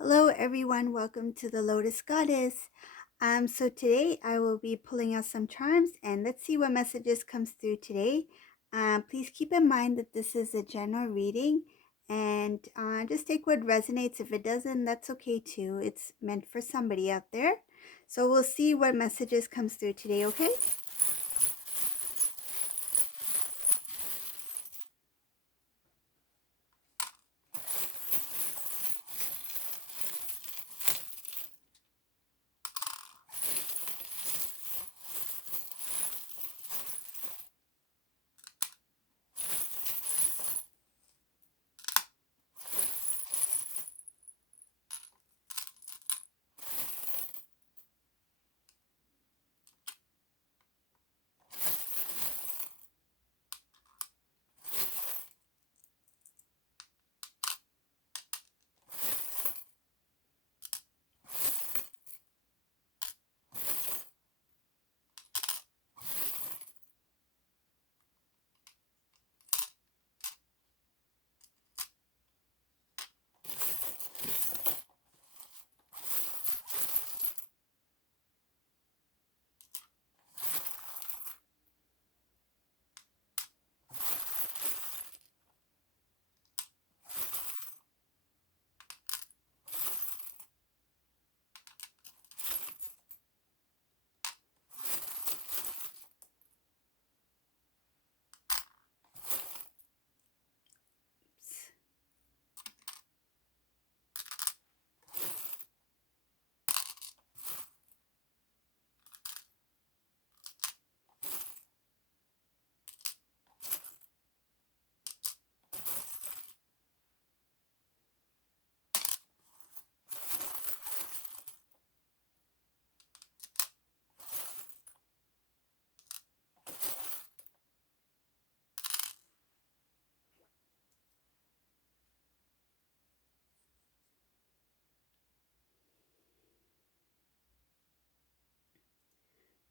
Hello everyone, welcome to the Lotus Goddess. So today I will be pulling out some charms and let's see what messages comes through today. Please keep in mind that this is a general reading and just take what resonates. If it doesn't, that's okay too. It's meant for somebody out there. So we'll see what messages comes through today, okay?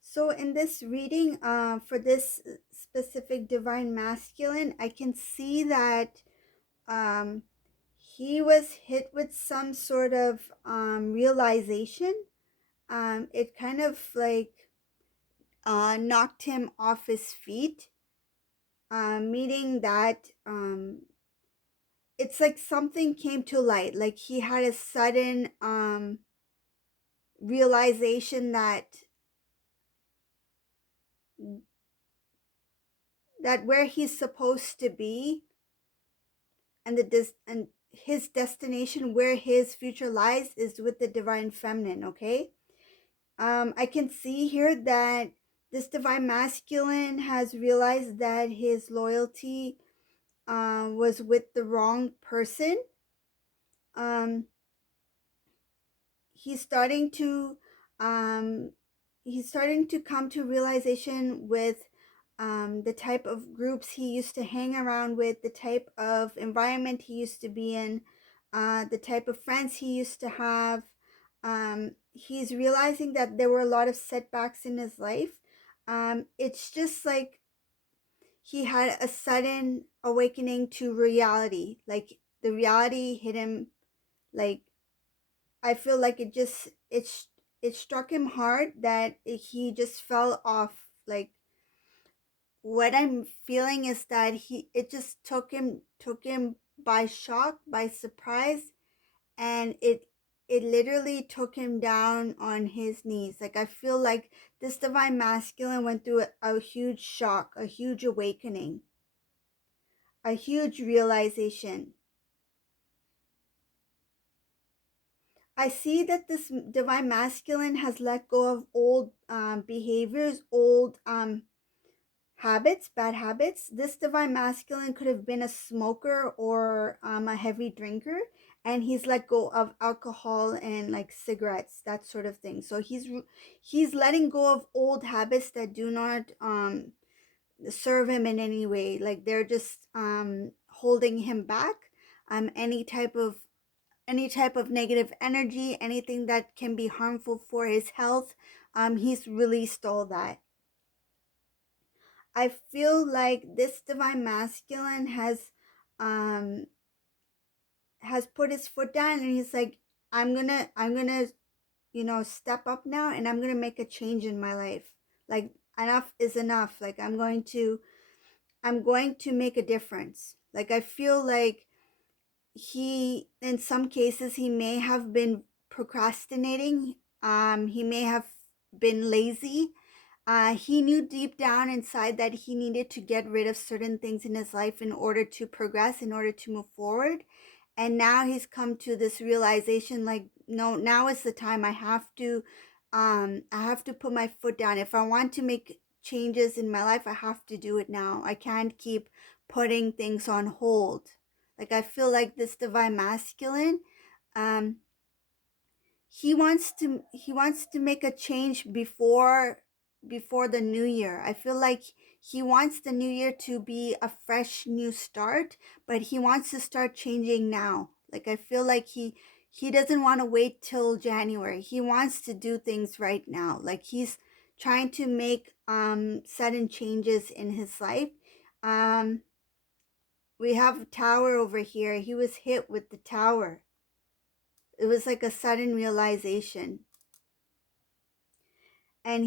So in this reading, for this specific divine masculine, I can see that um, he was hit with some sort of realization. It kind of like knocked him off his feet, meaning that it's like something came to light. Like he had a sudden realization that where he's supposed to be and and his destination, where his future lies, is with the divine feminine. Okay. I can see here that this divine masculine has realized that his loyalty was with the wrong person. Um, he's starting to um, he's starting to come to realization with the type of groups he used to hang around with, the type of environment he used to be in, the type of friends he used to have. He's realizing that there were a lot of setbacks in his life. It's just like he had a sudden awakening to reality. Like the reality hit him. Like I feel like it struck him hard that he just fell off. Like what I'm feeling is that he it just took him by shock, by surprise, and it literally took him down on his knees. Like I feel like this divine masculine went through a huge shock, a huge awakening, a huge realization. I see that this divine masculine has let go of old behaviors, old habits, bad habits. This divine masculine could have been a smoker or a heavy drinker, and he's let go of alcohol and like cigarettes, that sort of thing. So he's letting go of old habits that do not serve him in any way. Like they're just holding him back. Any type of negative energy, anything that can be harmful for his health, he's released all that. I feel like this divine masculine um has put his foot down and he's like, I'm gonna step up now, and I'm gonna make a change in my life. Like, enough is enough. Like, I'm going to make a difference. Like, I feel like he, in some cases, he may have been procrastinating. He may have been lazy. He knew deep down inside that he needed to get rid of certain things in his life in order to progress, in order to move forward. And now he's come to this realization, like, no, now is the time. I have to put my foot down. If I want to make changes in my life, I have to do it now. I can't keep putting things on hold. Like, I feel like this divine masculine, um, he wants to make a change before the new year. I feel like he wants the new year to be a fresh new start, but he wants to start changing now. Like, I feel like he doesn't want to wait till January. He wants to do things right now. Like, he's trying to make sudden changes in his life. um we have a tower over here. He was hit with the tower. It was like a sudden realization. And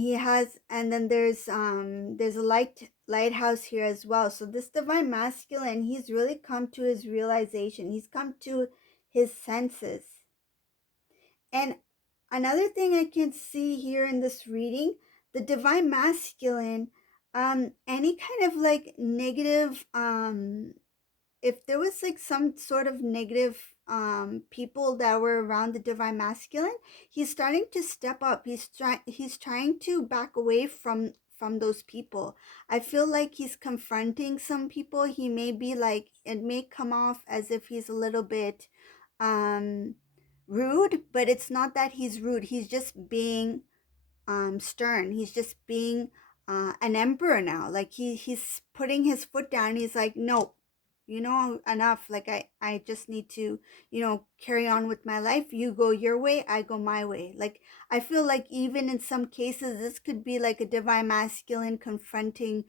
then there's a lighthouse here as well. So this divine masculine, he's really come to his realization. He's come to his senses. And another thing I can see here in this reading, the divine masculine, any kind of like negative, if there was like some sort of negative people that were around the divine masculine, he's starting to step up. He's trying to back away from those people. I feel like he's confronting some people. He may be like, it may come off as if he's a little bit um rude, but it's not that he's rude. He's just being stern. He's just being an emperor now. Like, he's putting his foot down. He's like, nope, enough. Like, I just need to carry on with my life. You go your way, I go my way. Like, I feel like even in some cases this could be like a divine masculine confronting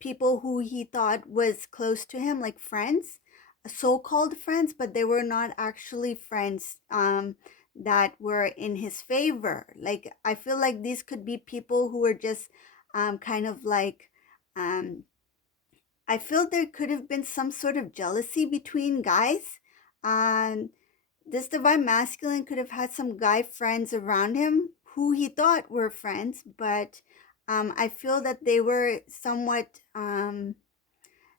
people who he thought was close to him, like friends, so-called friends, but they were not actually friends that were in his favor. Like, I feel like these could be people who were just kind of like, um I feel there could have been some sort of jealousy between guys. And this divine masculine could have had some guy friends around him who he thought were friends, but I feel that they were somewhat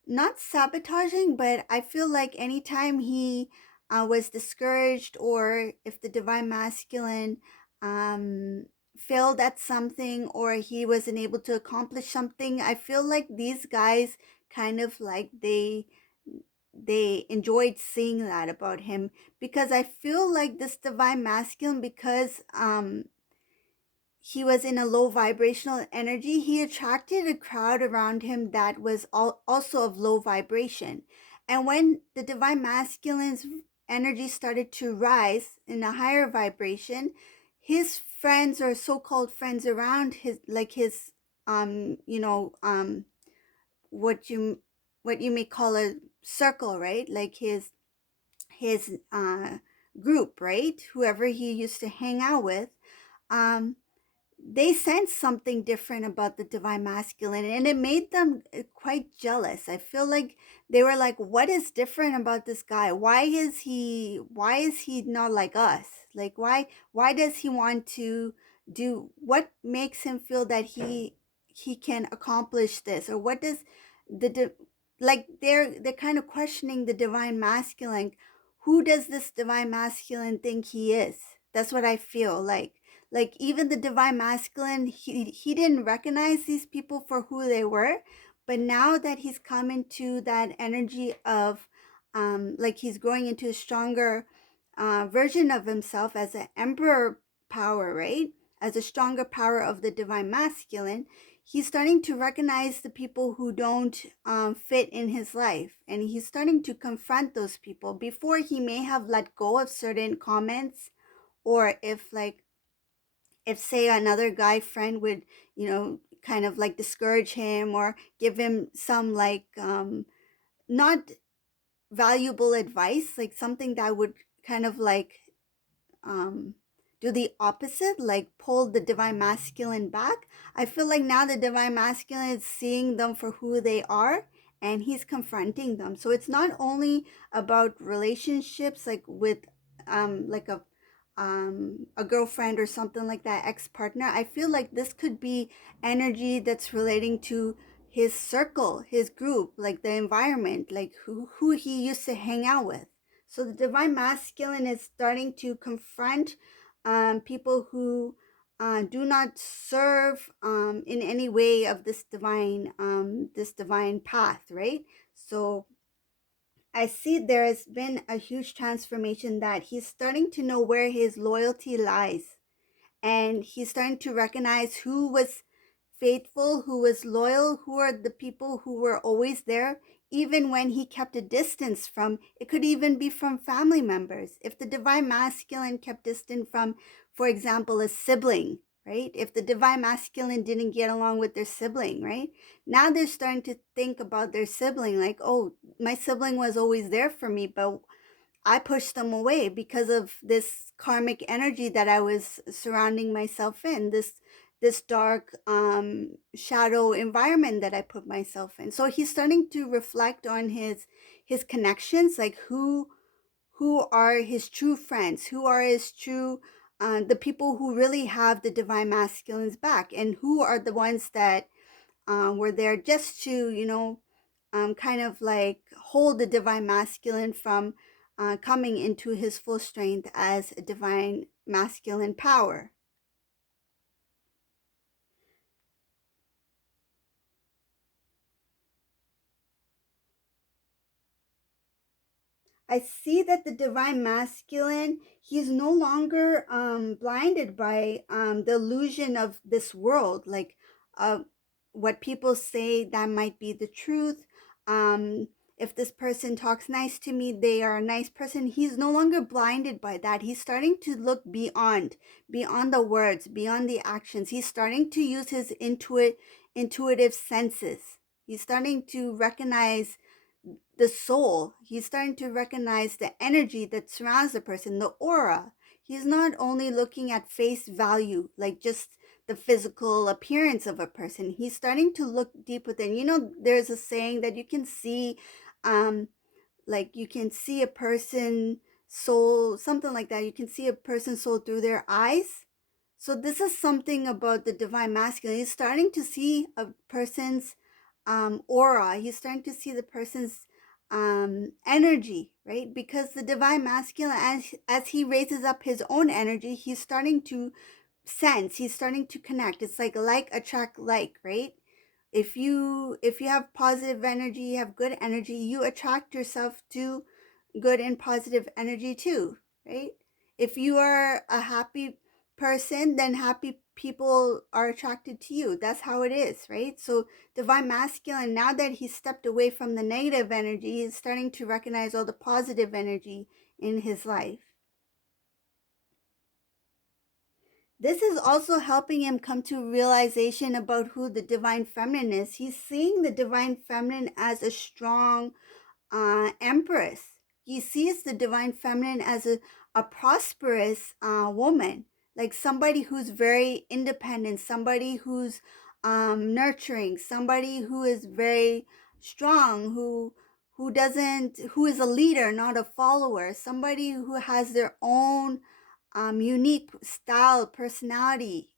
not sabotaging, but I feel like anytime he was discouraged, or if the divine masculine um, failed at something, or he wasn't able to accomplish something, I feel like these guys kind of like they enjoyed seeing that about him, because I feel like this divine masculine, because he was in a low vibrational energy, he attracted a crowd around him that was also of low vibration. And when the divine masculine's energy started to rise in a higher vibration, his friends, or so-called friends around his, like his what you may call a circle, right? Like his group, right? Whoever he used to hang out with, um they sensed something different about the divine masculine, and it made them quite jealous. I feel like they were like, what is different about this guy? Why is he not like us? Like, why does he want to do, what makes him feel that he can accomplish this? Or what does the like, they're kind of questioning the divine masculine. Who does this divine masculine think he is? That's what I feel like. Like, even the divine masculine, he didn't recognize these people for who they were, but now that he's come into that energy of like, he's growing into a stronger version of himself as an emperor power, right? As a stronger power of the divine masculine, he's starting to recognize the people who don't fit in his life, and he's starting to confront those people. Before, he may have let go of certain comments, or if say another guy friend would kind of like discourage him, or give him some like not valuable advice, like something that would kind of like do the opposite, like pull the divine masculine back. I feel like now the divine masculine is seeing them for who they are, and he's confronting them. So it's not only about relationships like with like a girlfriend or something like that, ex-partner. I feel like this could be energy that's relating to his circle, his group, like the environment, like who he used to hang out with. So the divine masculine is starting to confront people who do not serve in any way of this divine path, right? So I see there has been a huge transformation that he's starting to know where his loyalty lies, and he's starting to recognize who was faithful, who was loyal, who are the people who were always there, even when he kept a distance from, it could even be from family members. If the divine masculine kept distant from, for example, a sibling, right? If the divine masculine didn't get along with their sibling, right? Now they're starting to think about their sibling like, oh, my sibling was always there for me, but I pushed them away because of this karmic energy that I was surrounding myself in, this dark shadow environment that I put myself in. So he's starting to reflect on his connections, like who are his true friends, who are his true the people who really have the divine masculine's back, and who are the ones that were there just to, kind of like hold the divine masculine from coming into his full strength as a divine masculine power. I see that the divine masculine, he's no longer blinded by the illusion of this world, like uh, what people say that might be the truth. Um, if this person talks nice to me, they are a nice person. He's no longer blinded by that. He's starting to look beyond the words, beyond the actions. He's starting to use his intuitive senses. He's starting to recognize the soul. He's starting to recognize the energy that surrounds the person, the aura. He's not only looking at face value, like just the physical appearance of a person. He's starting to look deep within. There's a saying that you can see um, like you can see a person soul, something like that. You can see a person's soul through their eyes. So this is something about the divine masculine. He's starting to see a person's aura. He's starting to see the person's energy, right? Because the divine masculine, as he raises up his own energy, he's starting to sense. He's starting to connect. It's like attract like, right? If you have positive energy, you have good energy, you attract yourself to good and positive energy too, right? If you are a happy person, then happy people are attracted to you. That's how it is, right? So divine masculine, now that he's stepped away from the negative energy, he's starting to recognize all the positive energy in his life. This is also helping him come to realization about who the divine feminine is. He's seeing the divine feminine as a strong empress. He sees the divine feminine as a prosperous woman, like somebody who's very independent, somebody who's nurturing, somebody who is very strong, who is a leader, not a follower, somebody who has their own unique style, personality,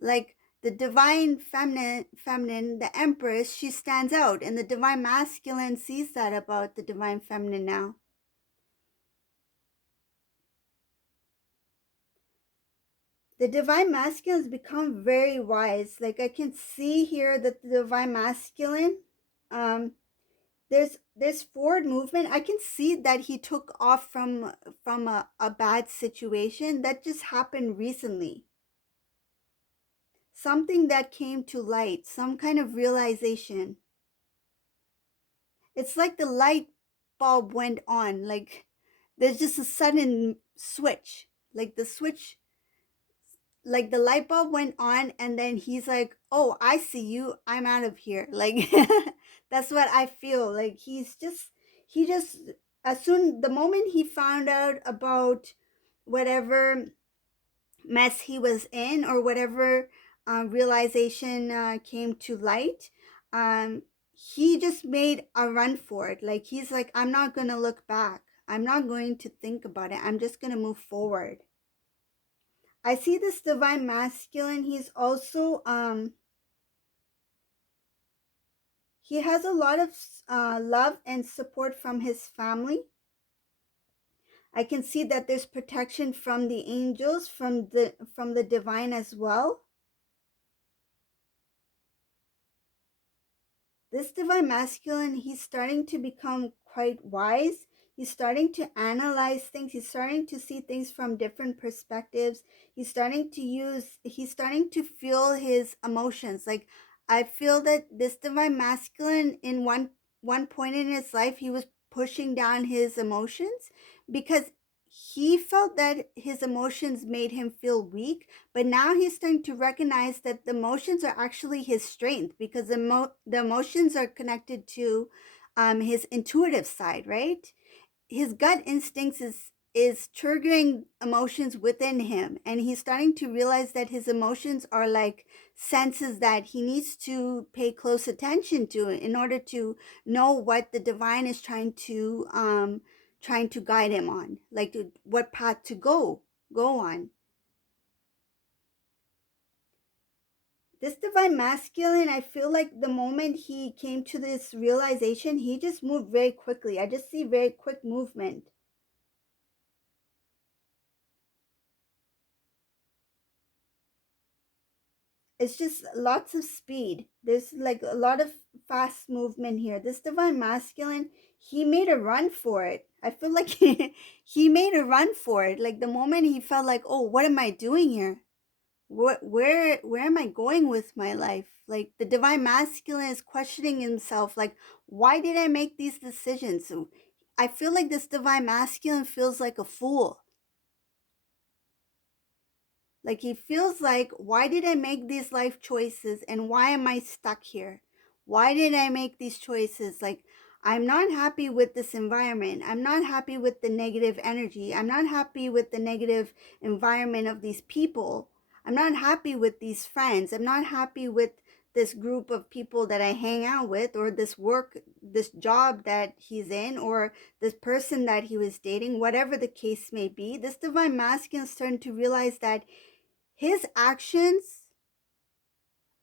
like the divine feminine, the empress, she stands out, and the divine masculine sees that about the divine feminine now. The divine masculine has become very wise. Like I can see here that the divine masculine, um, there's forward movement. I can see that he took off from a bad situation that just happened recently. Something that came to light, some kind of realization. It's like the light bulb went on. Like there's just a sudden switch. Like the switch, like the light bulb went on, and then he's like, "Oh, I see you. I'm out of here." Like that's what I feel. Like he just, as soon the moment he found out about whatever mess he was in, or whatever realization came to light, he just made a run for it. Like he's like, I'm not going to look back. I'm not going to think about it. I'm just going to move forward. I see this divine masculine. He's also he has a lot of love and support from his family. I can see that there's protection from the angels, from the divine as well. This divine masculine, he's starting to become quite wise. He's starting to analyze things. He's starting to see things from different perspectives. He's starting to feel his emotions. Like, I feel that this divine masculine, in one point in his life, he was pushing down his emotions because he felt that his emotions made him feel weak, but now he's starting to recognize that the emotions are actually his strength, because the emotions are connected to his intuitive side, right? His gut instincts is triggering emotions within him, and he's starting to realize that his emotions are like senses that he needs to pay close attention to in order to know what the divine is trying to guide him on, like what path to go on. This divine masculine, I feel like the moment he came to this realization, he just moved very quickly. I just see very quick movement. It's just lots of speed. There's like a lot of fast movement here. This divine masculine, he made a run for it. I feel like he made a run for it. Like the moment he felt like, oh, what am I doing here? Where am I going with my life? Like the divine masculine is questioning himself, like, why did I make these decisions? So I feel like this divine masculine feels like a fool. Like he feels like, why did I make these life choices and why am I stuck here? Why did I make these choices? Like, I'm not happy with this environment. I'm not happy with the negative energy. I'm not happy with the negative environment of these people. I'm not happy with these friends. I'm not happy with this group of people that I hang out with, or this work, this job that he's in, or this person that he was dating, whatever the case may be. This divine masculine is starting to realize that his actions,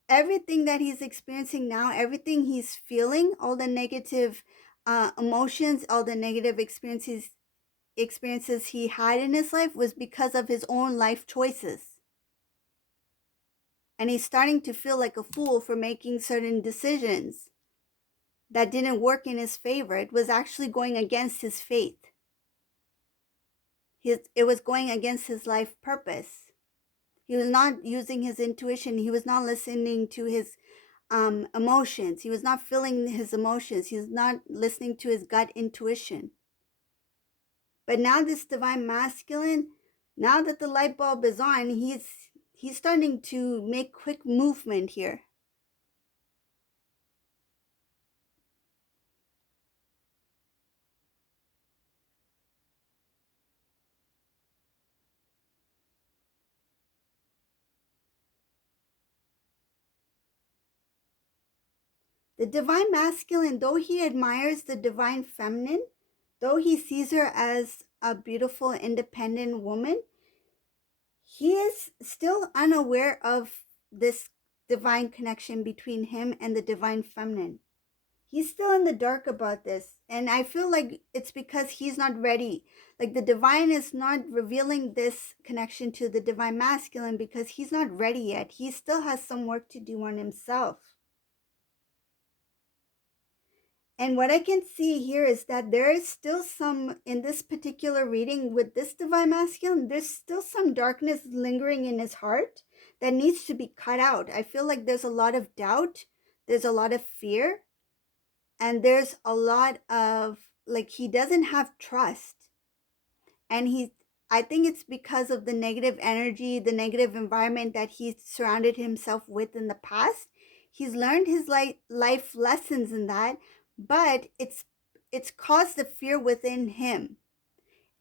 everything that he's experiencing now, everything he's feeling, all the negative emotions, all the negative experiences he had in his life was because of his own life choices. And he's starting to feel like a fool for making certain decisions that didn't work in his favor. It was actually going against his faith. It was going against his life purpose. He was not using his intuition. He was not listening to his emotions. He was not feeling his emotions. He's not listening to his gut intuition. But now this divine masculine, now that the light bulb is on, he's starting to make quick movement here. The divine masculine, though he admires the divine feminine, though he sees her as a beautiful, independent woman, he is still unaware of this divine connection between him and the divine feminine. He's still in the dark about this. And I feel like it's because he's not ready. Like the divine is not revealing this connection to the divine masculine because he's not ready yet. He still has some work to do on himself. And what I can see here is that there is still some, in this particular reading with this divine masculine, there's still some darkness lingering in his heart that needs to be cut out. I feel like there's a lot of doubt, there's a lot of fear, and there's a lot of, like, he doesn't have trust. And I think it's because of the negative energy, the negative environment that he surrounded himself with in the past. He's learned his life lessons in that, but it's caused the fear within him.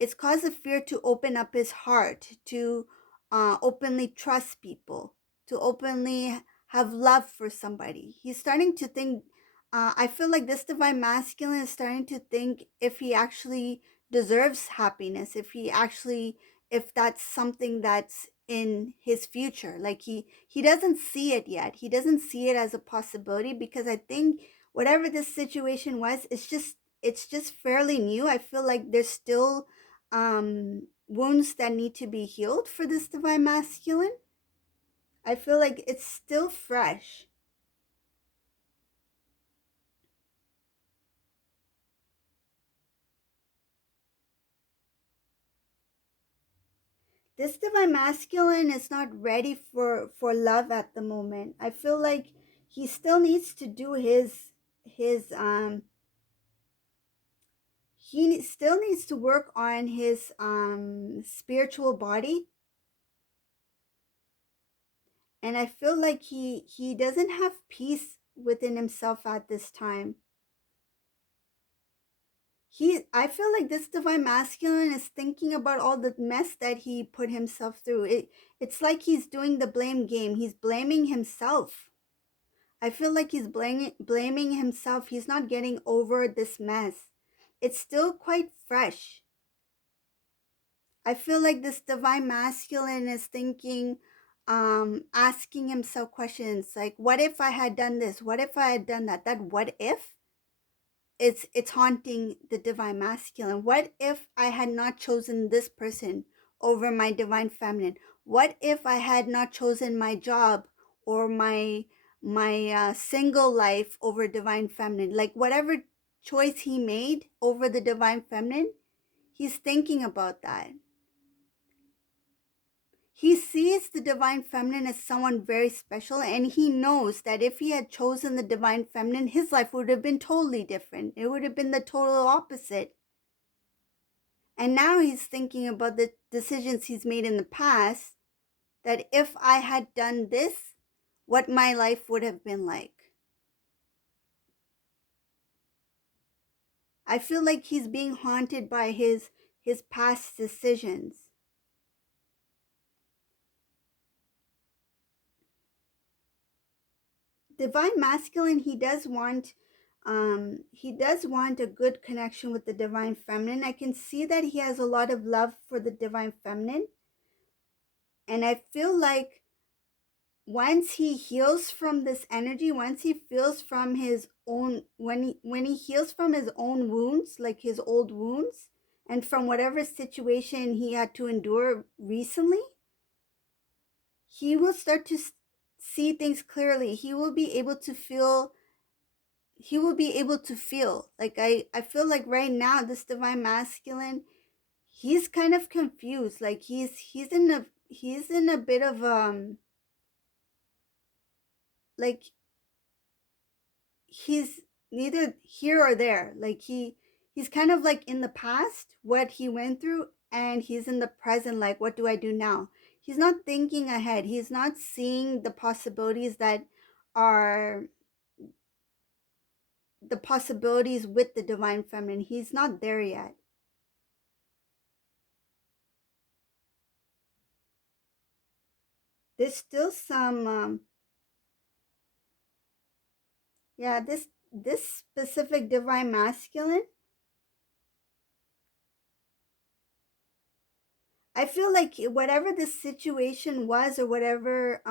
it's caused the fear to open up his heart, to openly trust people, to openly have love for somebody. He's starting to think, I feel like this divine masculine is starting to think if he actually deserves happiness, if he actually, if that's something that's in his future. Like he doesn't see it yet. He doesn't see it as a possibility, because I think whatever this situation was, it's just fairly new. I feel like there's still wounds that need to be healed for this divine masculine. I feel like it's still fresh. This divine masculine is not ready for love at the moment. I feel like he still needs to do his he still needs to work on his spiritual body. And I feel like he doesn't have peace within himself at this time. I feel like this divine masculine is thinking about all the mess that he put himself through. It's like he's doing the blame game. He's blaming himself. I feel like he's blaming himself. He's not getting over this mess. It's still quite fresh. I feel like this divine masculine is thinking, asking himself questions like, what if I had done this? What if I had done that? That what if, it's haunting the divine masculine. What if I had not chosen this person over my divine feminine? What if I had not chosen my job or my single life over divine feminine? Like whatever choice he made over the divine feminine, he's thinking about that. He sees the divine feminine as someone very special, and he knows that if he had chosen the divine feminine, his life would have been totally different. It would have been the total opposite. And now he's thinking about the decisions he's made in the past, that if I had done this, what my life would have been like. I feel like he's being haunted by his past decisions. Divine masculine, he does want a good connection with the divine feminine. I can see that he has a lot of love for the divine feminine, and I feel like once he heals from this energy, once he feels from his own, when he heals from his own wounds, like his old wounds, and from whatever situation he had to endure recently, he will start to see things clearly. He will be able to feel like, I feel like right now this divine masculine, he's kind of confused. Like he's in a bit of like he's neither here or there. Like he's kind of like in the past what he went through, and he's in the present like, what do I do now? He's not thinking ahead. He's not seeing the possibilities that are the possibilities with the divine feminine. He's not there yet. There's still some yeah, this specific divine masculine, I feel like whatever the situation was, or whatever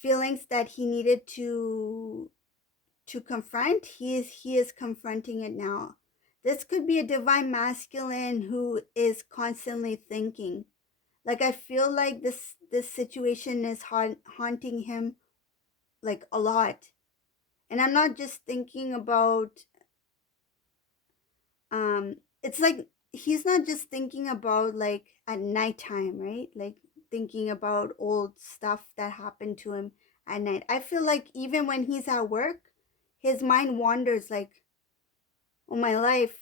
feelings that he needed to confront, he is confronting it now. This could be a divine masculine who is constantly thinking. Like I feel like this situation is haunting him like a lot. And I'm not just thinking about it's like he's not just thinking about like at nighttime, right? Like thinking about old stuff that happened to him at night. I feel like even when he's at work, his mind wanders like, oh, my life,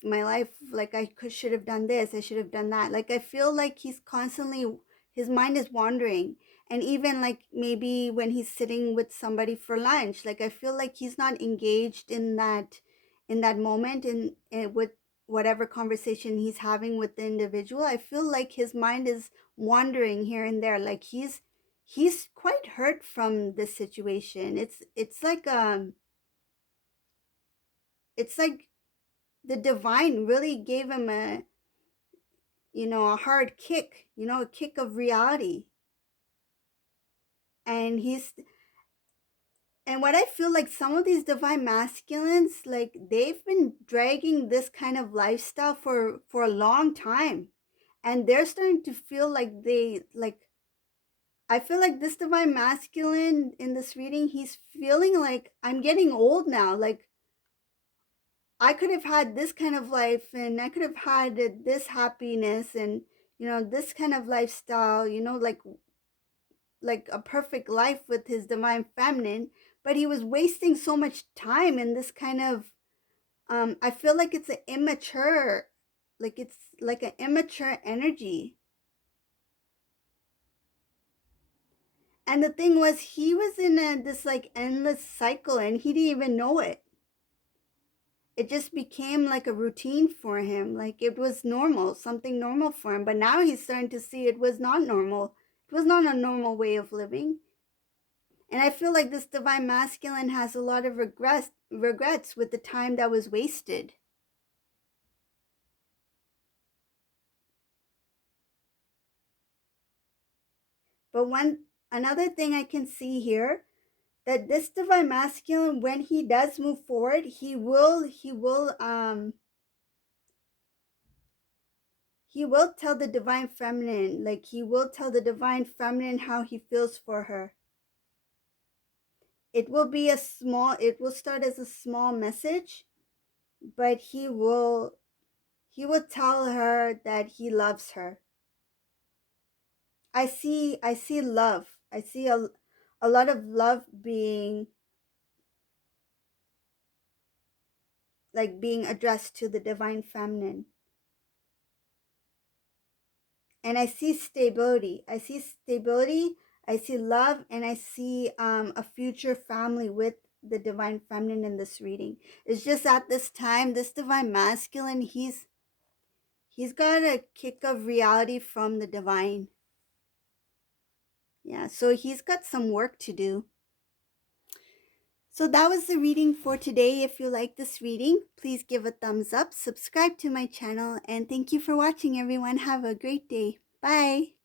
like I could should have done this, I should have done that. Like I feel like he's constantly, his mind is wandering. And even like maybe when he's sitting with somebody for lunch, like I feel like he's not engaged in that moment in with whatever conversation he's having with the individual, I feel like his mind is wandering here and there. Like he's quite hurt from this situation. It's like the divine really gave him a, a hard kick, a kick of reality. And he's and what I feel like some of these divine masculines, like they've been dragging this kind of lifestyle for a long time. And they're starting to feel like I feel like this divine masculine in this reading, he's feeling like I'm getting old now. Like I could have had this kind of life and I could have had this happiness and this kind of lifestyle, like a perfect life with his divine feminine, but he was wasting so much time in this kind of I feel like it's an immature, like it's like an immature energy. And the thing was, he was in this like endless cycle and he didn't even know it. It just became like a routine for him, like it was normal, something normal for him. But now he's starting to see it was not normal. It was not a normal way of living. And I feel like this divine masculine has a lot of regrets with the time that was wasted. But another thing I can see here, that this divine masculine, when he does move forward, he will tell the divine feminine, like he will tell the divine feminine how he feels for her. It will start as a small message, but he will tell her that he loves her. I see love. I see a lot of love being addressed to the divine feminine. And I see stability. I see love, and I see a future family with the divine feminine in this reading. It's just at this time, this divine masculine, he's got a kick of reality from the divine. Yeah, so he's got some work to do. So that was the reading for today. If you like this reading, please give a thumbs up, subscribe to my channel, and thank you for watching, everyone. Have a great day. Bye.